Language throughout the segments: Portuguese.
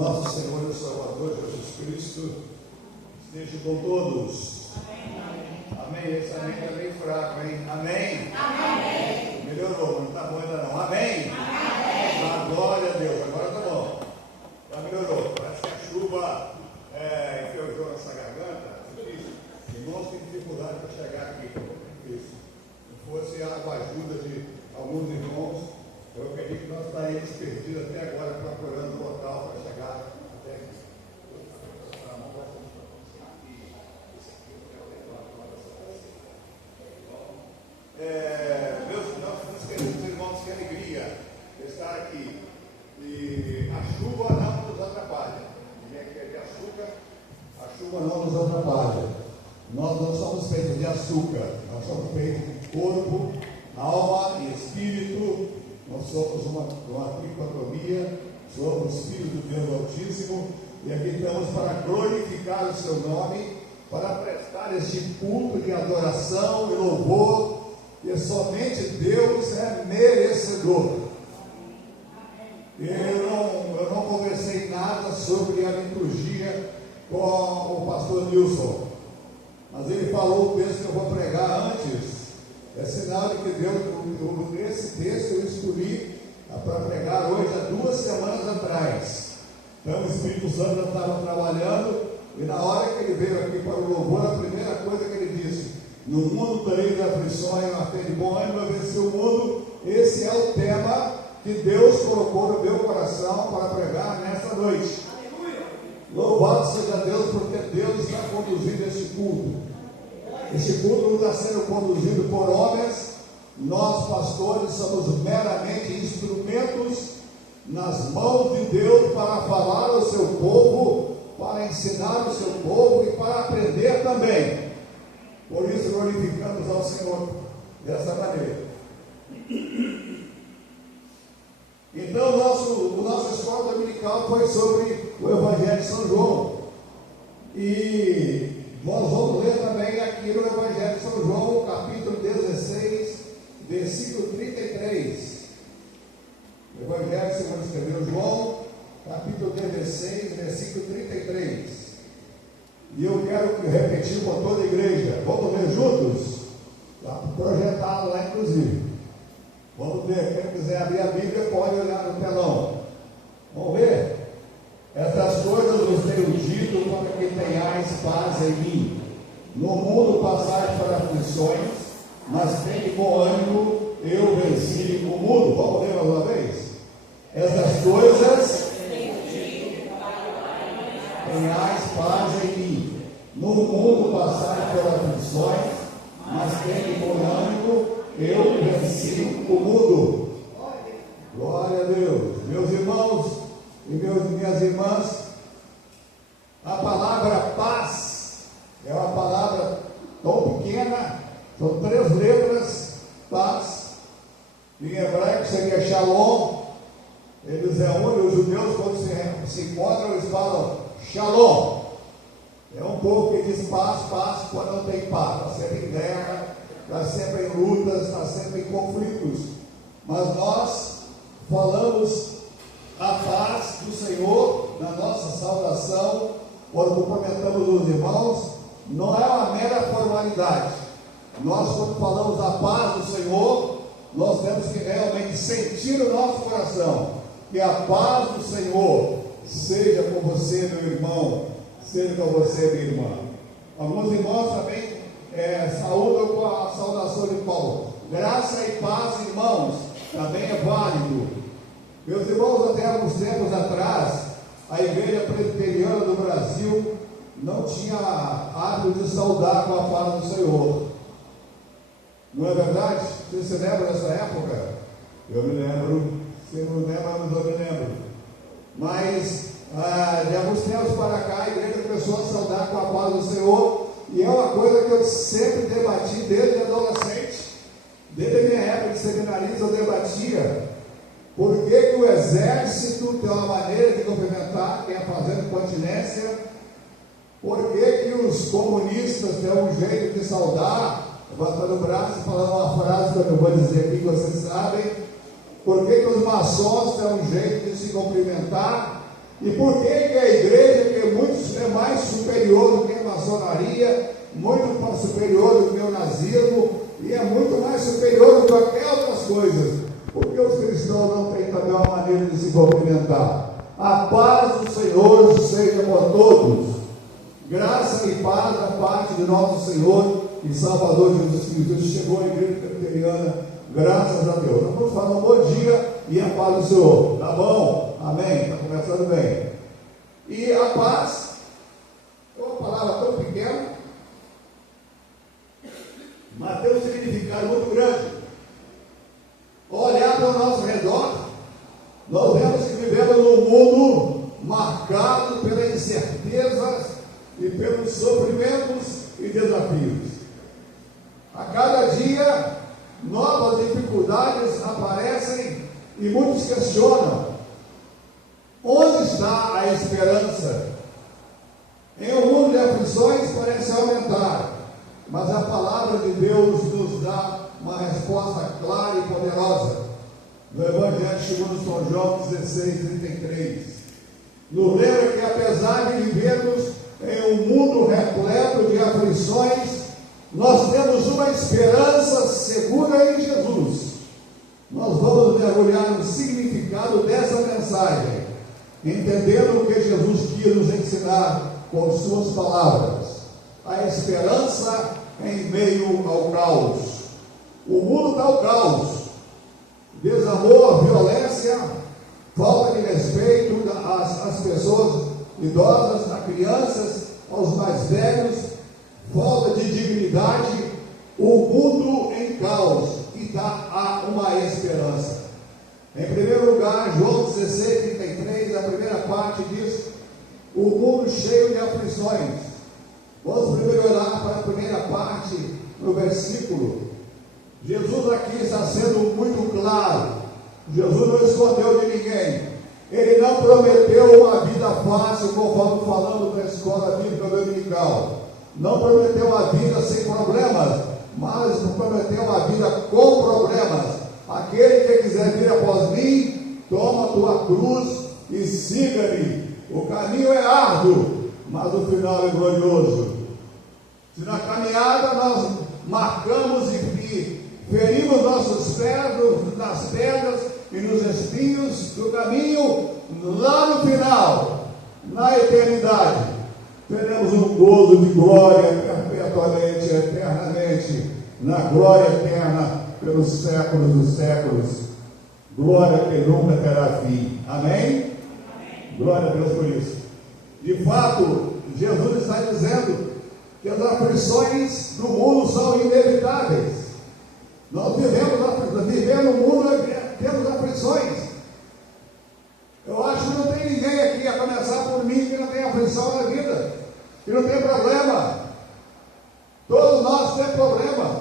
nosso Senhor e Salvador Jesus Cristo esteja com todos. Amém. Esse amém está bem fraco, hein? Amém? Amém. Melhorou, não está bom ainda não. Amém? Amém. Glória a Deus. Agora está bom. Já melhorou. Parece que a chuva enferrujou nessa garganta. Irmãos têm dificuldade para chegar aqui. Isso. Se fosse a ajuda de alguns irmãos, eu acredito que nós estaríamos perdidos até agora procurando o local para chegar até aqui. Meus queridos irmãos, que alegria estar aqui. E a chuva não nos atrapalha. Ninguém quer de açúcar, a chuva não nos atrapalha. Nós não somos feitos de açúcar, nós somos feitos de corpo, alma e espírito. Nós somos uma tricotomia, somos filhos do Deus Altíssimo, e aqui estamos para glorificar o seu nome, para prestar este culto de adoração e louvor, que somente Deus é merecedor. Eu não conversei nada sobre a liturgia com o pastor Nilson, mas ele falou o texto que eu vou pregar antes. É sinal de que Deus, esse texto eu escolhi para pregar hoje há 2 semanas atrás. Então o Espírito Santo já estava trabalhando, e na hora que ele veio aqui para o louvor, a primeira coisa que ele disse: no mundo tereis aflições, mas tem de bom ânimo, vencer o mundo. Esse é o tema que Deus colocou no meu coração para pregar nesta noite. Aleluia. Louvado seja Deus, porque Deus está conduzindo este culto. Este culto não está sendo conduzido por homens. Nós, pastores, somos meramente instrumentos nas mãos de Deus para falar ao seu povo, para ensinar o seu povo e para aprender também. Por isso glorificamos ao Senhor dessa maneira. Então o nosso escola dominical foi sobre o Evangelho de São João. E nós vamos ler também aqui no Evangelho de São João, capítulo 16, versículo 33. Evangelho segundo escreveu João, capítulo 16, versículo 33. E eu quero repetir com toda a igreja. Vamos ler juntos? Está projetado lá, inclusive. Vamos ver. Quem quiser abrir a Bíblia pode olhar no telão. Vamos ver? Estas coisas vos tenho dito para que tenhais paz em mim. No mundo passais por aflições, mas tem bom ânimo, eu venci o mundo. Vamos ler mais uma vez? Estas coisas tenhais paz em mim. No mundo passais por aflições, mas tem bom ânimo, eu venci o mundo. Glória a Deus. Meus irmãos e minhas irmãs, a palavra paz é uma palavra tão pequena, são 3 letras, paz. Em hebraico seria shalom. Eles reúnem, os judeus, quando se encontram, eles falam shalom. É um povo que diz paz, paz, quando não tem paz, está sempre em guerra, está sempre em lutas, está sempre em conflitos. Mas nós falamos a paz do Senhor na nossa saudação, quando cumprimentamos os irmãos. Não é uma mera formalidade. Nós, quando falamos a paz do Senhor, nós temos que realmente sentir no nosso coração que a paz do Senhor seja com você, meu irmão, seja com você, minha irmã. Alguns irmãos também saúdam com a saudação de Paulo. Graça e paz, irmãos, também é válido. Meus irmãos, até alguns tempos atrás, a igreja presbiteriana do Brasil não tinha hábito de saudar com a paz do Senhor. Não é verdade? Você se lembra dessa época? Eu me lembro. Se não lembra, eu me lembro. Mas, de alguns tempos para cá, a igreja começou a saudar com a paz do Senhor. E é uma coisa que eu sempre debati desde adolescente. Desde a minha época de seminarista, eu debatia. Por que o exército tem uma maneira de cumprimentar quem é fazendo continência? Por que os comunistas têm um jeito de saudar, levantando o braço e falando uma frase que eu não vou dizer aqui, que vocês sabem? Por que os maçons têm um jeito de se cumprimentar? E por que a igreja, que é mais superior do que a maçonaria, muito mais superior do que o nazismo, e é muito mais superior do que qualquer outras coisas? Porque os cristãos não têm também uma maneira de se movimentar. A paz do Senhor seja com todos. Graça e paz da parte de nosso Senhor e Salvador Jesus Cristo. Ele chegou à igreja presbiteriana, graças a Deus. Nós vamos falar um bom dia e a paz do Senhor. Tá bom? Amém? Está começando bem. E a paz é uma palavra tão pequena, mas tem um significado muito grande. Olhar para o nosso redor, nós vemos que vivemos num mundo marcado pelas incertezas e pelos sofrimentos e desafios. A cada dia, novas dificuldades aparecem e muitos questionam: onde está a esperança? Em um mundo de aflições parece aumentar, mas a palavra de Deus nos dá uma resposta clara e poderosa. No Evangelho segundo São João 16:33, nos lembra que apesar de vivermos em um mundo repleto de aflições, nós temos uma esperança segura em Jesus. Nós vamos mergulhar no significado dessa mensagem, entendendo o que Jesus quis nos ensinar com suas palavras. A esperança em meio ao caos. O mundo está ao caos. Desamor, violência, falta de respeito às pessoas idosas, às crianças, aos mais velhos, falta de dignidade, o mundo em caos, e dá uma esperança. Em primeiro lugar, João 16:33, a primeira parte diz: o mundo cheio de aflições. Vamos primeiro olhar para a primeira parte, no versículo. Jesus aqui está sendo muito claro. Jesus não escondeu de ninguém. Ele não prometeu uma vida fácil, conforme falando na escola bíblica dominical. Não prometeu uma vida sem problemas, mas prometeu uma vida com problemas. Aquele que quiser vir após mim, toma a tua cruz e siga-me. O caminho é árduo, mas o final é glorioso. Se na caminhada nós marcamos e ferimos nossos pés nas pedras e nos espinhos do caminho, lá no final, na eternidade, teremos um gozo de glória perpetuamente, eternamente, na glória eterna, pelos séculos dos séculos. Glória que nunca terá fim. Amém? Amém. Glória a Deus por isso. De fato, Jesus está dizendo que as aflições do mundo são inevitáveis. Nós vivemos no mundo, temos aflições. Eu acho que não tem ninguém aqui, a começar por mim, que não tem aflição na vida, que não tem problema. Todos nós temos problema.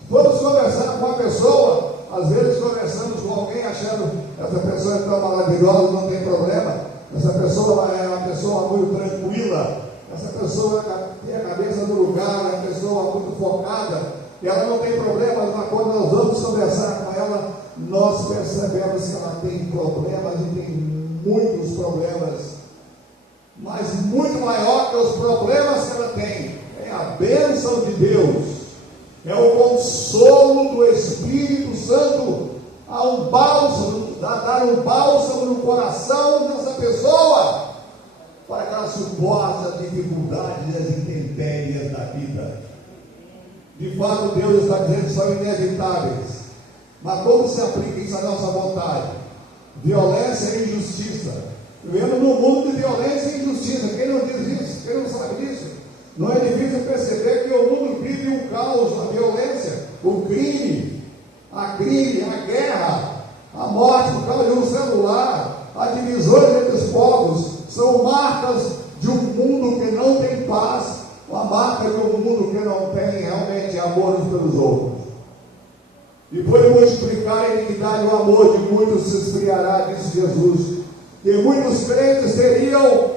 Se formos conversar com uma pessoa, às vezes conversamos com alguém achando que essa pessoa é tão maravilhosa, não tem problema. Essa pessoa é uma pessoa muito tranquila. Essa pessoa tem a cabeça no lugar, é uma pessoa muito focada. E ela não tem problemas, mas quando nós vamos conversar com ela, nós percebemos que ela tem problemas e tem muitos problemas, mas muito maior que os problemas que ela tem, é a bênção de Deus, é o consolo do Espírito Santo, a um bálsamo, dar um bálsamo no coração dessa pessoa, para que ela suporte as dificuldades e as intempéries da vida. De fato, Deus está dizendo que são inevitáveis. Mas como se aplica isso à nossa vontade? Violência e injustiça. Vivemos num mundo de violência e injustiça. Quem não diz isso? Quem não sabe disso? Não é difícil perceber que o mundo vive um caos, a violência, o crime, a guerra, a morte por causa de um celular, a divisões entre os povos, são marcas de um mundo que não tem paz, uma marca de um mundo que não tem realmente amor uns pelos outros. Depois de multiplicar a iniquidade, o amor de muitos se esfriará, disse Jesus. E muitos crentes teriam,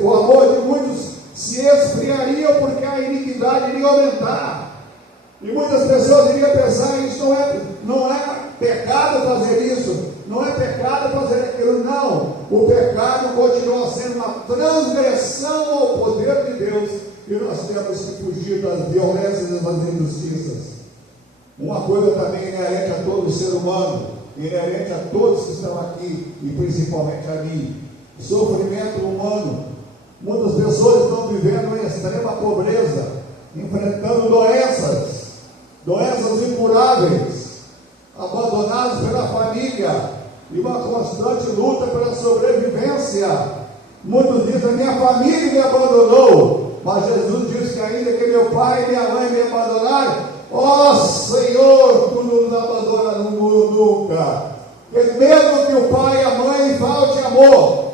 o amor de muitos se esfriaria porque a iniquidade iria aumentar. E muitas pessoas iriam pensar: isso não é pecado fazer isso, não é pecado fazer aquilo. Não, o pecado continua sendo uma transgressão ao poder de Deus, e nós temos que fugir das violências e das injustiças. Uma coisa também inerente a todo ser humano, inerente a todos que estão aqui, e principalmente a mim: sofrimento humano. Muitas pessoas estão vivendo em extrema pobreza, enfrentando doenças incuráveis, abandonados pela família, e uma constante luta pela sobrevivência. Muitos dizem: minha família me abandonou, mas Jesus diz que ainda que meu pai e minha mãe me abandonarem, ó Senhor, tu não nos abandona nunca. Porque mesmo que o pai e a mãe falte amor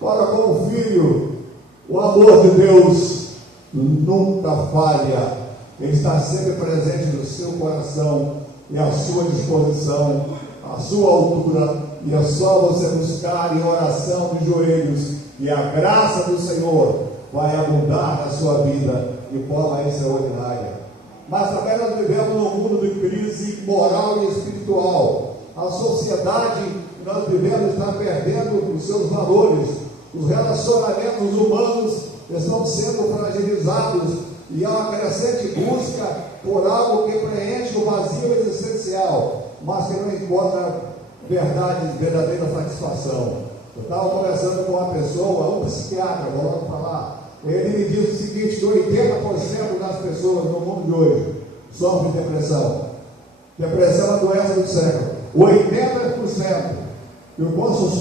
para com o filho, o amor de Deus nunca falha. Ele está sempre presente no seu coração e à sua disposição, à sua altura, e é só você buscar em oração de joelhos, e a graça do Senhor vai abundar na sua vida de forma extraordinária. Mas também nós vivemos num mundo de crise moral e espiritual. A sociedade que nós vivemos está perdendo os seus valores. Os relacionamentos humanos estão sendo fragilizados, e há uma crescente busca por algo que preenche o vazio existencial, mas que não encontra verdadeira satisfação. Eu estava conversando com uma pessoa, um psiquiatra, vou logo falar. Ele me disse o seguinte: que 80% das pessoas no mundo de hoje sofrem de depressão. Depressão é uma doença do século. 80%. E os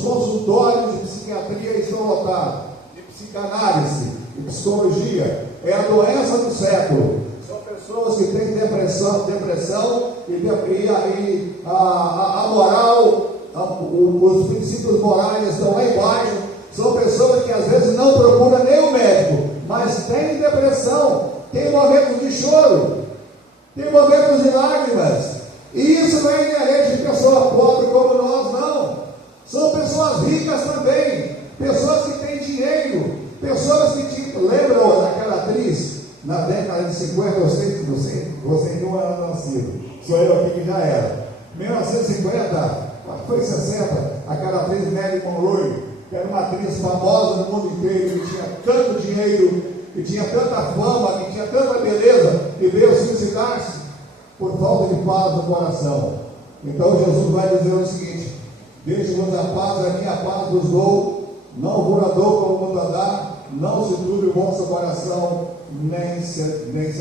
consultórios de psiquiatria estão lotados, de psicanálise, de psicologia. É a doença do século. São pessoas que têm depressão e a moral, os princípios morais estão lá embaixo. São pessoas que às vezes não procuram nem o médico, mas têm depressão, têm momentos de choro, têm momentos de lágrimas. E isso não é inerente de pessoa pobre como nós, não. São pessoas ricas também, pessoas que têm dinheiro, pessoas que lembram daquela atriz na década de 50, você não era nascido, sou eu aqui que já era. 1950, acho que foi 60, aquela atriz Marilyn Monroe, que era uma atriz famosa no mundo inteiro, que tinha tanto dinheiro, que tinha tanta fama, que tinha tanta beleza, e veio suicidar-se por falta de paz no coração. Então Jesus vai dizer o seguinte: deixe-vos a paz, a minha paz vos dou, não vos dou como o mundo dá, não se turbe o vosso coração, nem se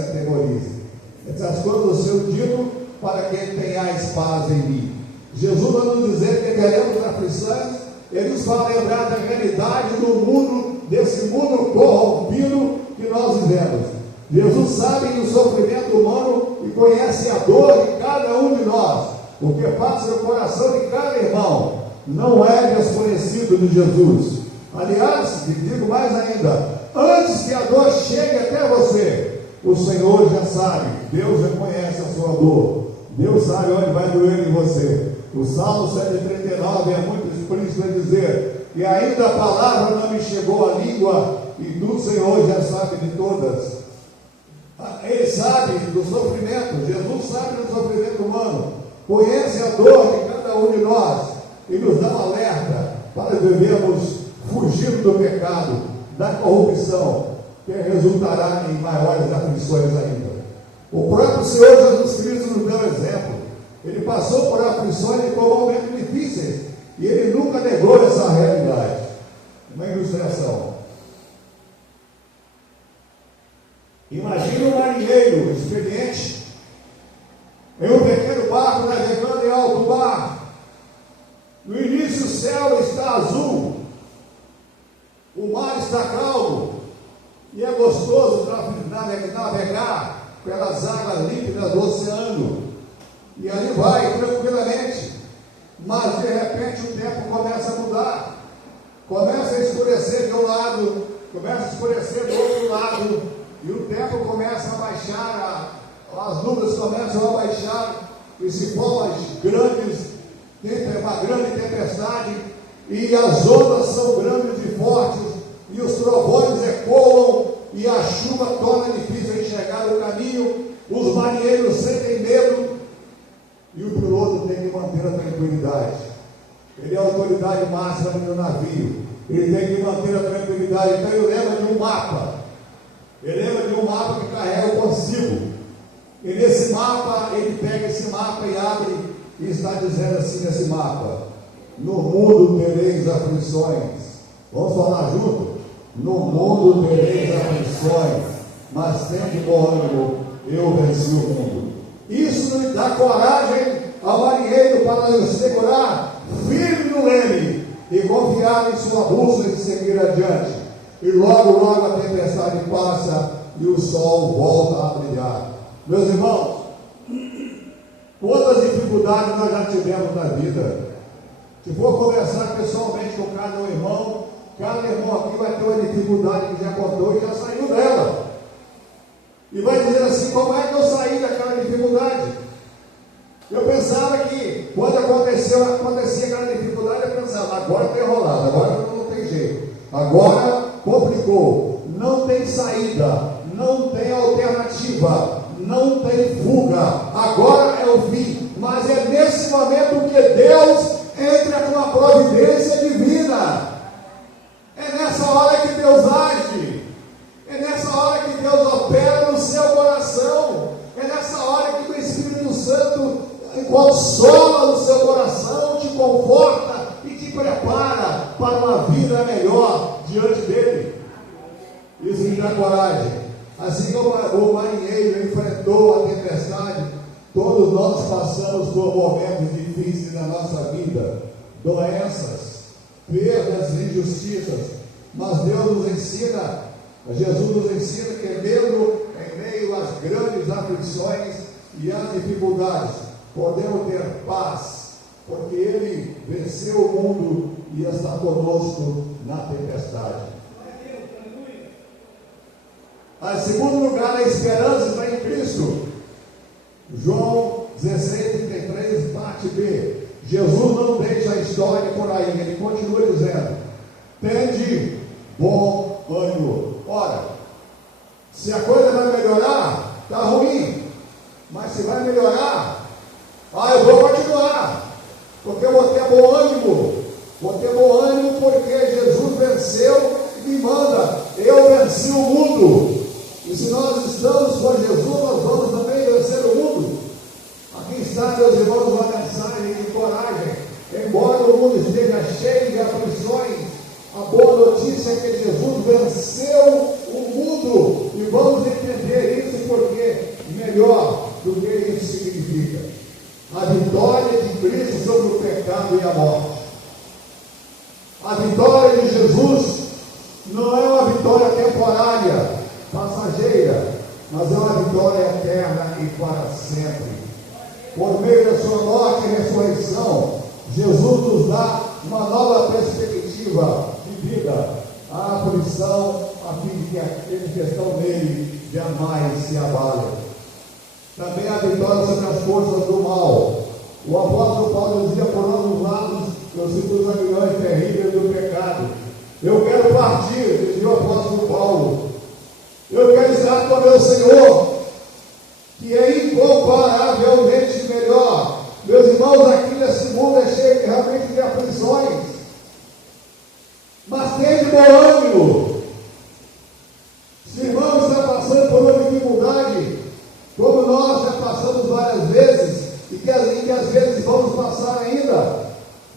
atemorize. Essas coisas eu digo para que tenhais paz em mim. Jesus vai nos dizer que teremos aflições. Ele nos fala lembrar da realidade do mundo, desse mundo corrompido que nós vivemos. Jesus sabe do sofrimento humano e conhece a dor de cada um de nós. O que passa no coração de cada irmão não é desconhecido de Jesus. Aliás, digo mais ainda, antes que a dor chegue até você, o Senhor já sabe, Deus já conhece a sua dor, Deus sabe onde vai doer em você. O Salmo 139 é muito explícito em dizer que ainda a palavra não me chegou à língua, e tu, Senhor, já sabe de todas. Ele sabe do sofrimento, Jesus sabe do sofrimento humano, conhece a dor de cada um de nós, e nos dá um alerta para vivermos fugindo do pecado, da corrupção, que resultará em maiores aflições ainda. O próprio Senhor Jesus Cristo nos deu exemplo. Ele passou por aflições e por momentos difíceis, e ele nunca negou essa realidade. Uma ilustração: imagina um marinheiro experiente em um pequeno barco navegando em alto mar. No início o céu está azul, o mar está calmo, e é gostoso navegar pelas águas límpidas do oceano, e ali vai tranquilamente. Mas de repente o tempo começa a mudar, começa a escurecer de um lado, começa a escurecer do outro lado, e o tempo começa a baixar, as nuvens começam a baixar, e se formam uma grande tempestade, e as ondas são grandes e fortes, e os trovões ecoam, e a chuva torna difícil enxergar o caminho. Os marinheiros sentem medo, e o piloto tem que manter a tranquilidade. Ele é a autoridade máxima no navio. Ele tem que manter a tranquilidade. Então ele lembra de um mapa. Ele lembra de um mapa que carrega consigo. E nesse mapa, ele pega esse mapa e abre e está dizendo assim nesse mapa: no mundo tereis aflições. Vamos falar junto? No mundo tereis aflições, mas tende bom ânimo, eu venci o mundo. Isso lhe dá coragem ao marinheiro para segurar firme no leme e confiar em sua bússola e seguir adiante. E logo a tempestade passa e o sol volta a brilhar. Meus irmãos, quantas dificuldades nós já tivemos na vida. Se for conversar pessoalmente com cada irmão aqui vai ter uma dificuldade que já contou e já saiu dela. E vai dizer assim: como é que eu saí daquela dificuldade? Eu pensava que quando acontecia aquela dificuldade, eu pensava: agora está enrolado, agora não tem jeito, agora complicou, não tem saída, não tem alternativa, não tem fuga, agora é o fim. Mas é nesse momento que Deus entra com a providência divina. É nessa hora que Deus age. É nessa hora que Deus opera no seu coração. É nessa hora que o Espírito Santo consola o seu coração, te conforta e te prepara para uma vida melhor diante dele. Isso me dá coragem. Assim como o marinheiro enfrentou a tempestade, todos nós passamos por momentos difíceis na nossa vida, doenças, perdas, injustiças, mas Deus nos ensina, Jesus nos ensina que mesmo em meio às grandes aflições e às dificuldades, podemos ter paz, porque Ele venceu o mundo e está conosco na tempestade. Em segundo lugar, a esperança está em Cristo. João 16:33, parte B. Jesus não deixa a história por aí, ele continua dizendo: tende bom ânimo. Ora, se a coisa vai melhorar, está ruim, mas se vai melhorar, eu vou continuar, porque eu vou ter bom ânimo. Vou ter bom ânimo porque Jesus venceu e me manda. Eu venci o mundo. E se nós estamos com Jesus, nós vamos também vencer o mundo. Aqui está, meus irmãos, uma mensagem de coragem. Embora o mundo esteja cheio de aflições, a boa notícia é que Jesus venceu o mundo. E vamos entender isso porque melhor do que isso significa. A vitória de Cristo sobre o pecado e a morte. A vitória de Jesus não é uma vitória temporária, passageira, mas é uma vitória eterna e para sempre. Por meio da sua morte e ressurreição, Jesus nos dá uma nova perspectiva de vida, a aflição, a fim de que aqueles que estão nele jamais se abalem. Também a vitória sobre as forças do mal. O apóstolo Paulo dizia: por ambos lados eu sinto os aguilhões terríveis do pecado. Eu quero partir, dizia o apóstolo Paulo. Eu quero estar com o meu Senhor, que é incomparavelmente melhor. Meus irmãos, aqui nesse mundo é cheio realmente de aflições, mas tem de bom ânimo. Se o irmão está passando por uma dificuldade, como nós já passamos várias vezes, e que às vezes vamos passar ainda,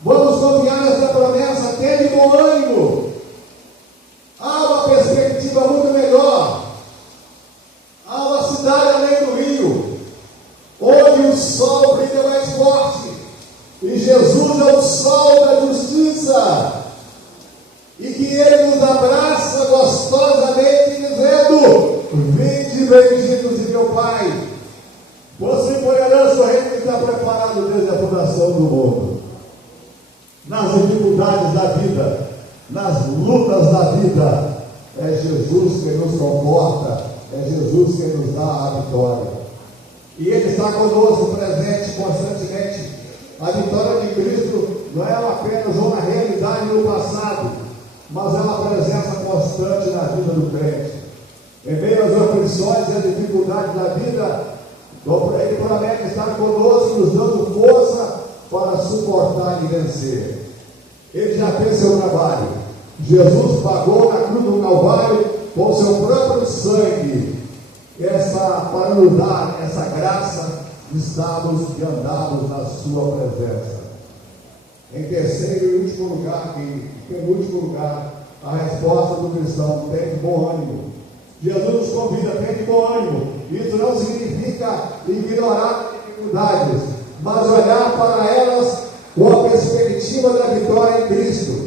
vamos confiar nessa promessa: tem de bom ânimo. Há uma perspectiva muito melhor. Há uma cidade além do rio, onde o sol brilha mais forte, e Jesus é o sol da justiça, e que Ele nos abraça gostosamente, dizendo: vinde benditos de meu Pai, você por herança o reino que está preparado desde a fundação do mundo. Nas dificuldades da vida, nas lutas da vida, é Jesus que nos conforta, é Jesus que nos dá a vitória. E Ele está conosco, presente constantemente. A vitória de Cristo não é apenas uma realidade no passado, mas é uma presença constante na vida do crente. Em meio às aflições e às dificuldades da vida, Ele promete estar conosco, nos dando força para suportar e vencer. Ele já fez seu trabalho. Jesus pagou na cruz do Calvário com seu próprio sangue, para nos dar essa graça de estarmos, de andarmos na sua presença. Em terceiro e último lugar, penúltimo lugar, a resposta do cristão: tem de bom ânimo. Jesus nos convida, tem de bom ânimo. Isso não significa ignorar dificuldades, mas olhar para elas com a perspectiva da vitória em Cristo.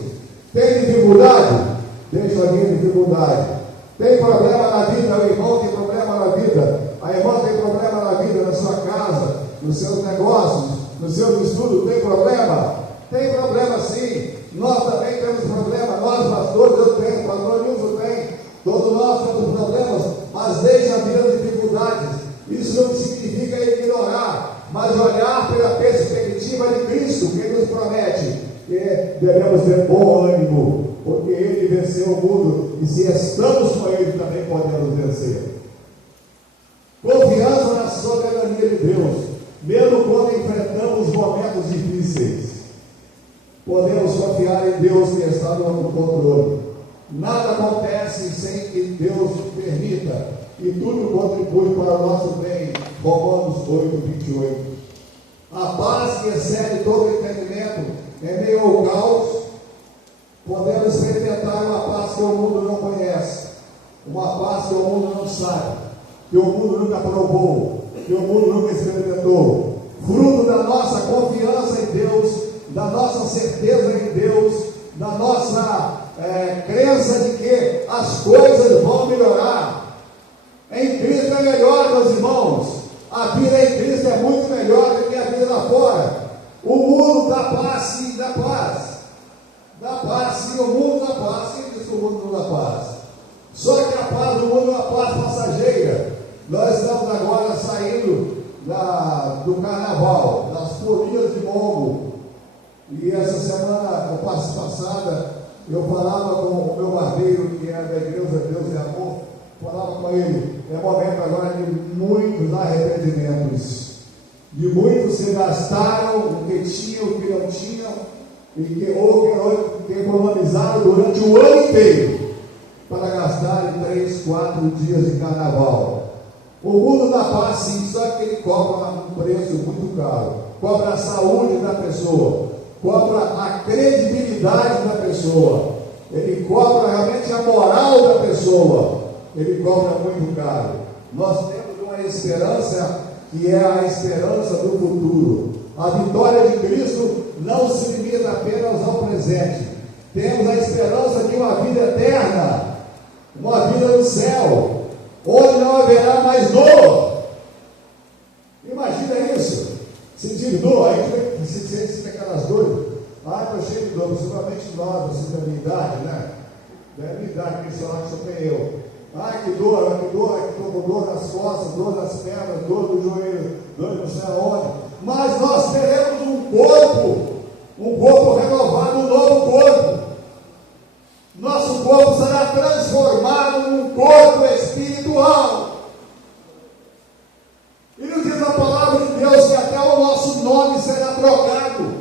Tem dificuldade? Deixa a minha dificuldade. Tem problema na vida? O irmão tem problema na vida, a irmã tem problema na vida, na sua casa, nos seus negócios, nos seus estudos, tem problema? Tem problema sim. Nós também temos problema, nós pastores, eu tenho, o pastor Nilson tem, todos nós temos problemas, mas deixa a vida dificuldades. Isso não significa ignorar, mas olhar pela perspectiva de Cristo, que nos promete que devemos ter bom ânimo, porque Ele venceu o mundo, e se estamos com Ele, também podemos vencer. Confiança na soberania de Deus, mesmo quando enfrentamos momentos difíceis. Podemos confiar em Deus que está no controle. Nada acontece sem que Deus permita, e tudo contribui para o nosso bem. Romanos 8:28. A paz que excede todo entendimento, em meio ao caos, podemos experimentar uma paz que o mundo não conhece, uma paz que o mundo não sabe, que o mundo nunca provou, que o mundo nunca experimentou, fruto da nossa confiança em Deus, da nossa certeza em Deus, da nossa crença de que as coisas vão melhorar. Em Cristo é melhor, meus irmãos. A vida em Cristo é muito melhor do que a vida lá fora. O mundo dá paz, sim, dá paz. Dá paz, sim, o mundo dá paz. Quem diz que o mundo não dá paz? Só que a paz do mundo é uma paz passageira. Nós estamos agora saindo do carnaval, das folias de Mongo. E essa semana passada, eu falava com o meu barbeiro, que é da igreja Deus e Amor, falava com ele, é momento agora de muitos arrependimentos, de muitos se gastaram o que tinham, o que não tinham, ou que economizaram durante o ano inteiro, para gastar em 3, 4 dias de carnaval. O mundo dá paz sim, só que ele cobra um preço muito caro, cobra a saúde da pessoa, cobra a credibilidade da pessoa, ele cobra realmente a moral da pessoa, ele cobra muito caro. Nós temos uma esperança que é a esperança do futuro. A vitória de Cristo não se limita apenas ao presente. Temos a esperança de uma vida eterna, uma vida no céu, onde não haverá mais dor. Imagina isso, sentir dor, aí a gente sente aquelas dores. Estou cheio de dor, principalmente nós, assim, da minha idade, né? Da minha idade, que só acho que eu. Que dor, que estou com dor nas costas, dor nas pernas, dor no joelho, dor não sei aonde. Mas nós teremos um corpo renovado, um novo corpo. Nosso corpo será transformado num corpo espiritual. E nos diz a palavra de Deus que até o nosso nome será trocado.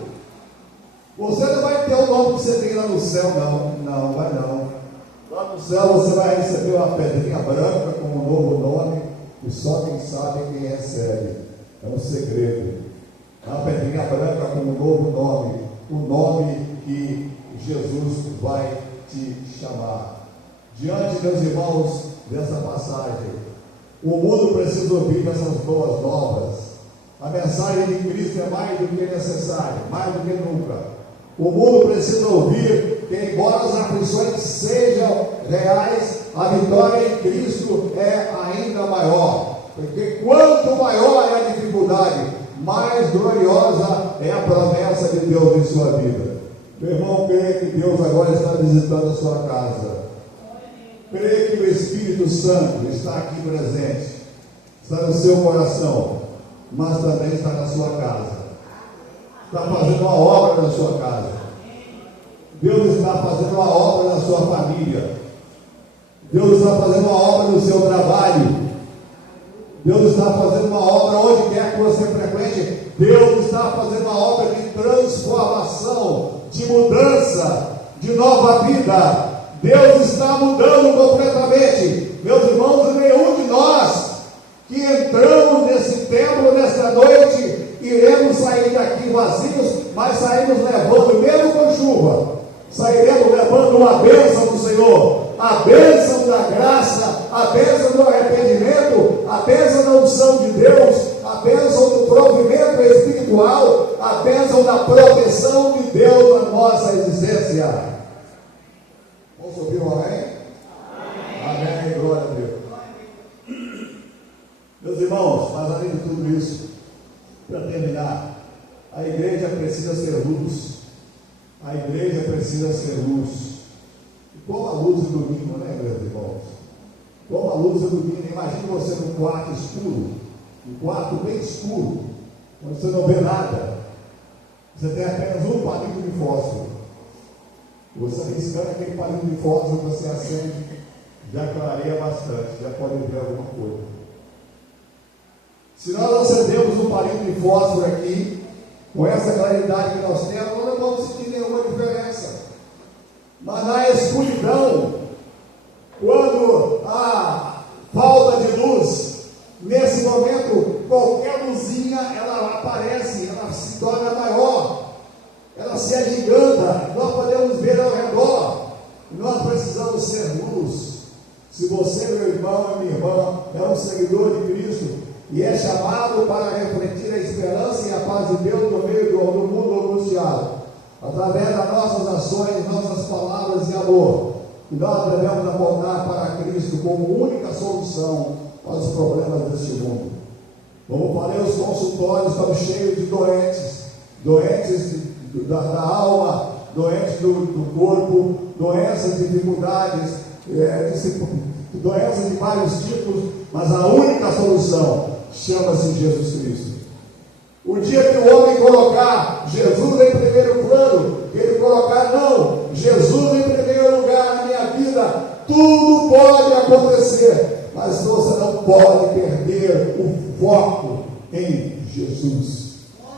Você não vai ter o nome que você tem lá no céu, não vai não. Lá no céu você vai receber uma pedrinha branca com um novo nome, e só quem sabe é quem recebe. É um segredo. Uma pedrinha branca com um novo nome, o nome que Jesus vai te chamar. Diante, meus irmãos, dessa passagem, o mundo precisa ouvir essas boas novas. A mensagem de Cristo é mais do que necessária, mais do que nunca. O mundo precisa ouvir que, embora as aflições sejam reais, a vitória em Cristo é ainda maior. Porque quanto maior é a dificuldade, mais gloriosa é a promessa de Deus em sua vida. Meu irmão, creia que Deus agora está visitando a sua casa. Creia que o Espírito Santo está aqui presente, está no seu coração, mas também está na sua casa. Está fazendo uma obra na sua casa. Deus está fazendo uma obra na sua família. Deus está fazendo uma obra no seu trabalho. Deus está fazendo uma obra onde quer que você frequente. Deus está fazendo uma obra de transformação, de mudança, de nova vida. Deus está mudando completamente. Meus irmãos, nenhum de nós que entramos nesse templo nesta noite iremos sair daqui vazios, mas saímos levando, mesmo com chuva, sairemos levando uma bênção do Senhor, a bênção da graça, a bênção do arrependimento, a bênção da unção de Deus, a bênção do provimento espiritual, a bênção da proteção de Deus na nossa existência. Vamos ouvir um amém? Amém. Amém, glória a Deus. Meus irmãos, mas além de tudo isso, para terminar, a igreja precisa ser luz. A igreja precisa ser luz. E como a luz ilumina, né, meus irmãos? Como a luz ilumina. Imagine você num quarto escuro, um quarto bem escuro, onde você não vê nada. Você tem apenas um palito de fósforo. Você riscando aquele palito de fósforo, você acende, já clareia bastante, já pode ver alguma coisa. Se nós acendemos um palito de fósforo aqui, com essa claridade que nós temos, nós não vamos sentir nenhuma diferença. Mas na escuridão, quando há falta de luz, nesse momento, qualquer luzinha, ela aparece, ela se torna maior, ela se agiganta, nós podemos ver ao redor, nós precisamos ser luz. Se você, meu irmão e minha irmã, é um seguidor de Cristo, e é chamado para refletir a esperança e a paz de Deus no meio do mundo angustiado, através das nossas ações, nossas palavras de amor, e nós devemos apontar para Cristo como única solução para os problemas deste mundo. Como falei, os consultórios estão cheios de doentes da alma, doentes do corpo, doenças, dificuldades, doenças de vários tipos, mas a única solução chama-se Jesus Cristo. O dia que o homem colocar Jesus em primeiro plano, que ele colocar, não, Jesus em primeiro lugar na minha vida, tudo pode acontecer, mas você não pode perder o foco em Jesus.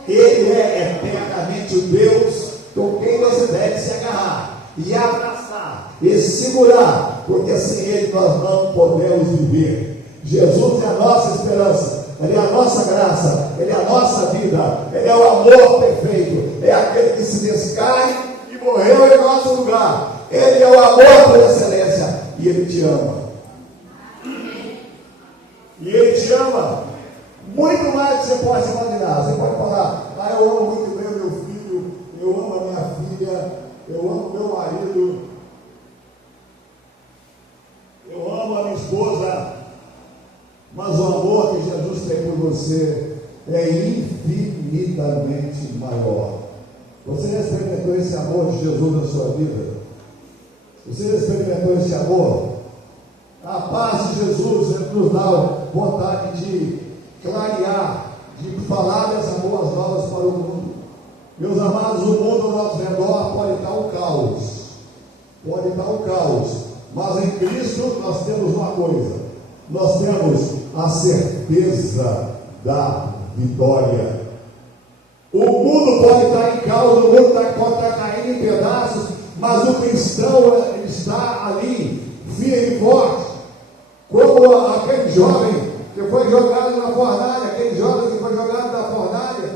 Ele é eternamente o Deus com quem você deve se agarrar e abraçar e segurar, porque sem Ele nós não podemos viver. Jesus é a nossa esperança, Ele é a nossa graça, Ele é a nossa vida, Ele é o amor perfeito, é aquele que se descai e morreu em nosso lugar. Ele é o amor por excelência e Ele te ama. E Ele te ama muito mais do que você pode imaginar. Você pode falar, eu amo muito bem o meu filho, eu amo a minha filha, eu amo meu marido, eu amo a minha esposa, mas o amor que Jesus tem por você é infinitamente maior. Você já experimentou esse amor de Jesus na sua vida? Você já experimentou esse amor? A paz de Jesus nos dá vontade de clarear, de falar dessas boas novas para o mundo. Meus amados, o mundo ao nosso redor pode estar um caos, mas em Cristo nós temos uma coisa, nós temos a certeza da vitória. O mundo pode estar em caos, o mundo pode estar caindo em pedaços, mas o cristão está ali, firme e forte, como aquele jovem que foi jogado na fornalha, aqueles jovens que foram jogados na fornalha,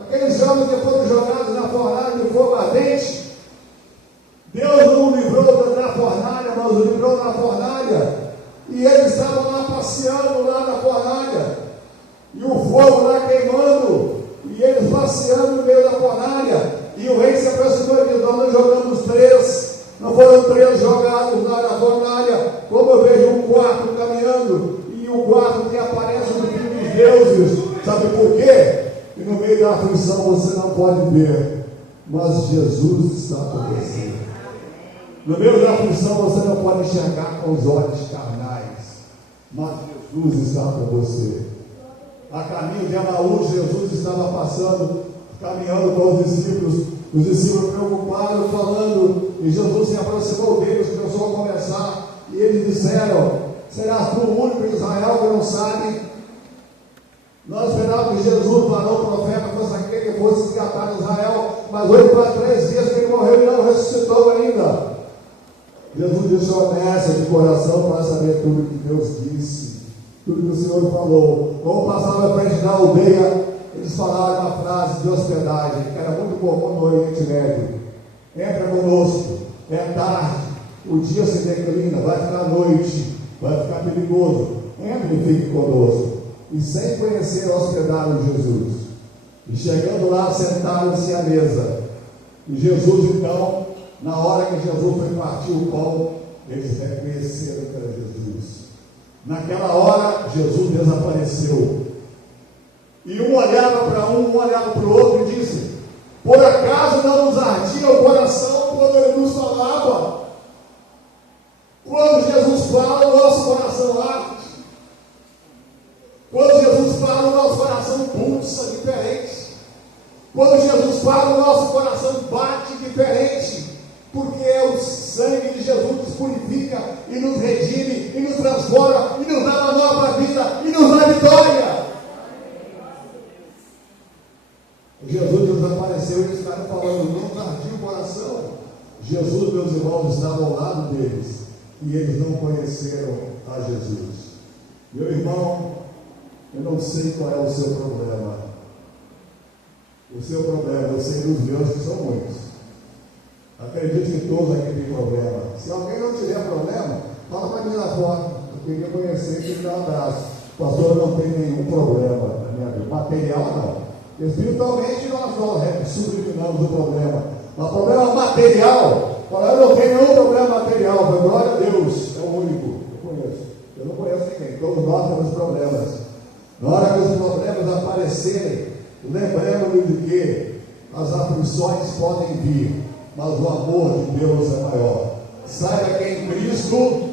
aqueles jovens que foram jogados na fornalha de fogo ardente. Deus não o livrou da fornalha, mas o livrou da fornalha, e eles estavam lá passeando lá na fornalha, e o fogo lá queimando, e eles passeando no meio da fornalha, e o rei se aproximou e disse: nós não jogamos três, não foram três jogados lá na fornalha, como eu vejo um quarto caminhando, e o quarto que aparece no filho dos deuses. Sabe por quê? E no meio da aflição você não pode ver, mas Jesus está com você. No meio da aflição você não pode enxergar com os olhos carnais, mas Jesus está com você. A caminho de Emaús, Jesus estava passando, caminhando com os discípulos preocupados, falando, e Jesus se aproximou deles, começou a conversar, e eles disseram: serás tu o único em Israel que não sabe? Nós esperávamos que Jesus, o varão profeta, fosse aquele que fosse resgatar Israel, mas hoje faz 3 dias que ele morreu e não ressuscitou ainda. Jesus disse: honesto de coração para saber tudo que Deus disse, tudo que o Senhor falou. Como passava à frente da aldeia, eles falaram uma frase de hospedagem, que era muito comum no Oriente Médio: entra conosco, é tarde, o dia se declina, vai ficar noite, vai ficar perigoso, entre e fique conosco. E sem conhecer, hospedaram Jesus. E chegando lá, sentaram-se à mesa. E Jesus, então, na hora que Jesus foi partir o pão, eles reconheceram que era Jesus. Naquela hora, Jesus desapareceu. E um olhava para um olhava para o outro e disse: por acaso não nos ardia o coração quando ele nos falava? Quando Jesus fala, o nosso coração arde. Quando Jesus fala, o nosso coração pulsa diferente. Quando Jesus fala, o nosso coração bate diferente. Porque o sangue de Jesus nos purifica e nos redime e nos transforma e nos dá uma nova vida e nos dá vitória. Jesus desapareceu e eles ficaram falando: não ardia o coração. Jesus, meus irmãos, estava ao lado deles e eles não conheceram a Jesus. Meu irmão, eu não sei qual é o seu problema. O seu problema, eu sei dos meus, que são muitos. Acredito que todos aqui têm problema. Se alguém não tiver problema, fala para mim lá fora. Eu queria conhecer e dar um abraço. Pastor, eu não tenho nenhum problema na minha vida. Material não. Espiritualmente nós não sublimamos o problema. Mas o problema material, eu não tenho nenhum problema material. Mas glória a Deus, é o único. Eu conheço. Eu não conheço ninguém. Todos nós temos problemas. Na hora que os problemas aparecerem, lembremos de que as aflições podem vir, mas o amor de Deus é maior. Saiba que em Cristo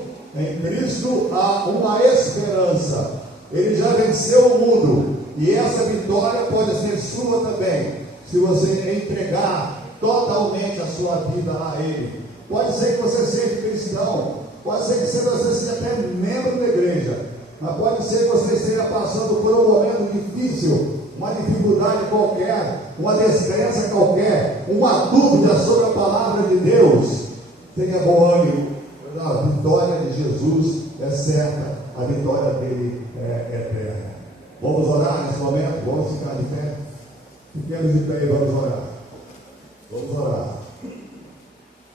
há uma esperança. Ele já venceu o mundo, e essa vitória pode ser sua também, se você entregar totalmente a sua vida a Ele. Pode ser que você seja cristão, pode ser que você seja até membro da igreja, mas pode ser que você esteja passando por um momento difícil, uma dificuldade qualquer, uma descrença qualquer, uma dúvida sobre a palavra de Deus. Tenha bom ânimo, a vitória de Jesus é certa, a vitória dele é eterna. Vamos orar nesse momento? Vamos ficar de pé? Fiquemos de pé e vamos orar. Vamos orar.